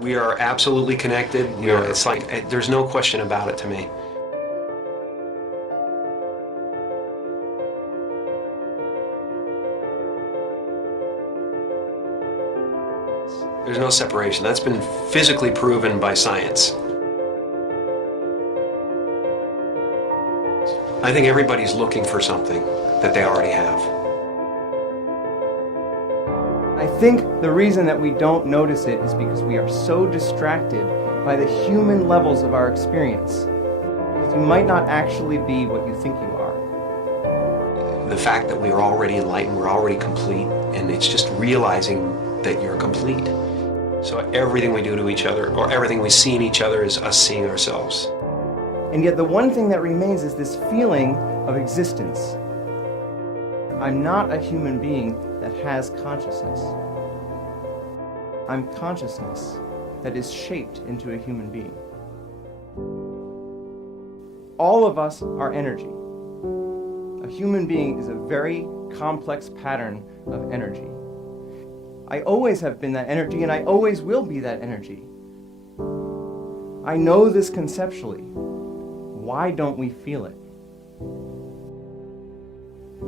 We are absolutely connected. You know, it's like, there's no question about it to me. There's no separation. That's been physically proven by science. I think everybody's looking for something that they already have. I think the reason that we don't notice it is because we are so distracted by the human levels of our experience. Because you might not actually be what you think you are. The fact that we're already enlightened, we're already complete, and it's just realizing that you're complete. So everything we do to each other, or everything we see in each other, is us seeing ourselves. And yet the one thing that remains is this feeling of existence. I'm not a human being that has consciousness. I'm consciousness that is shaped into a human being. All of us are energy. A human being is a very complex pattern of energy. I always have been that energy, and I always will be that energy. I know this conceptually. Why don't we feel it?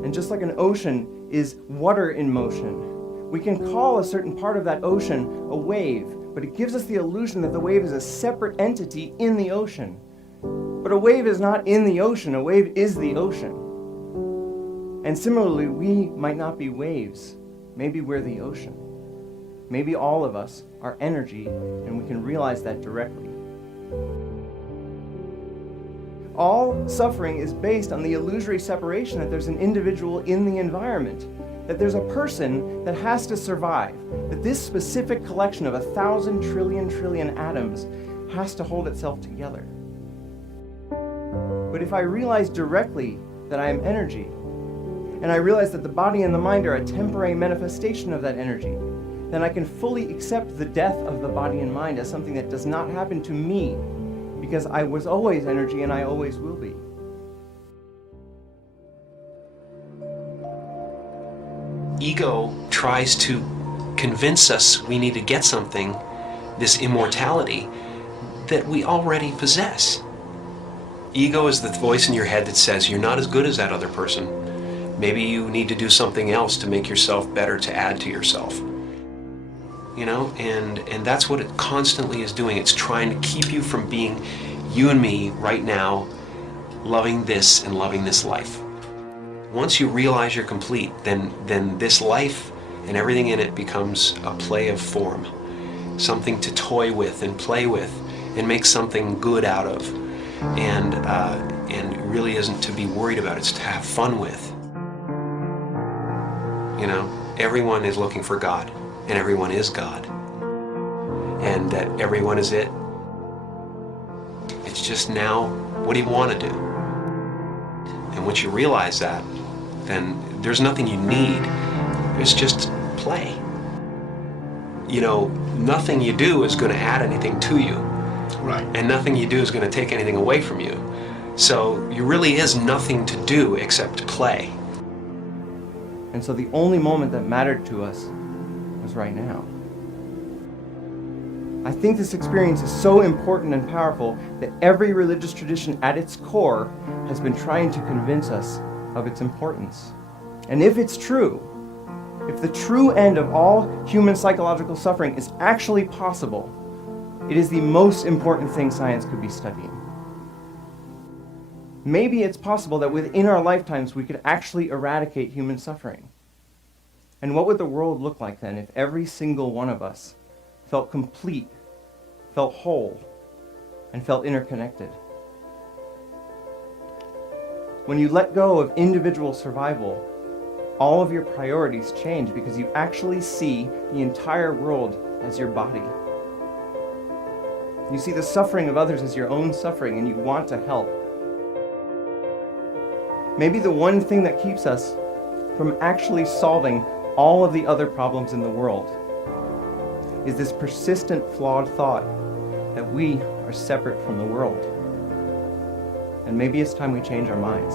And just like an ocean is water in motion, we can call a certain part of that ocean a wave, but it gives us the illusion that the wave is a separate entity in the ocean. But a wave is not in the ocean, a wave is the ocean. And similarly, we might not be waves. Maybe we're the ocean. Maybe all of us are energy, and we can realize that directly. All suffering is based on the illusory separation that there's an individual in the environment, that there's a person that has to survive, that this specific collection of 1,000 trillion atoms has to hold itself together. But if I realize directly that I am energy, and I realize that the body and the mind are a temporary manifestation of that energy, then I can fully accept the death of the body and mind as something that does not happen to me, because I was always energy and I always will be. Ego tries to convince us we need to get something, this immortality, that we already possess. Ego is the voice in your head that says you're not as good as that other person. Maybe you need to do something else to make yourself better, to add to yourself. You know, and that's what it constantly is doing. It's trying to keep you from being you and me right now, loving this and loving this life. Once you realize you're complete, then this life and everything in it becomes a play of form, something to toy with and play with and make something good out of, and it really isn't to be worried about. It's to have fun with. You know, everyone is looking for God. And everyone is God, and that everyone is it. It's just now, what do you want to do? And once you realize that, then there's nothing you need. It's just play. You know, nothing you do is going to add anything to you. Right. And nothing you do is going to take anything away from you. So there really is nothing to do except play. And so the only moment that mattered to us was right now. I think this experience is so important and powerful that every religious tradition at its core has been trying to convince us of its importance. And if it's true, if the true end of all human psychological suffering is actually possible, it is the most important thing science could be studying. Maybe it's possible that within our lifetimes we could actually eradicate human suffering. And what would the world look like then if every single one of us felt complete, felt whole, and felt interconnected? When you let go of individual survival, all of your priorities change because you actually see the entire world as your body. You see the suffering of others as your own suffering, and you want to help. Maybe the one thing that keeps us from actually solving all of the other problems in the world is this persistent, flawed thought that we are separate from the world. And maybe it's time we change our minds.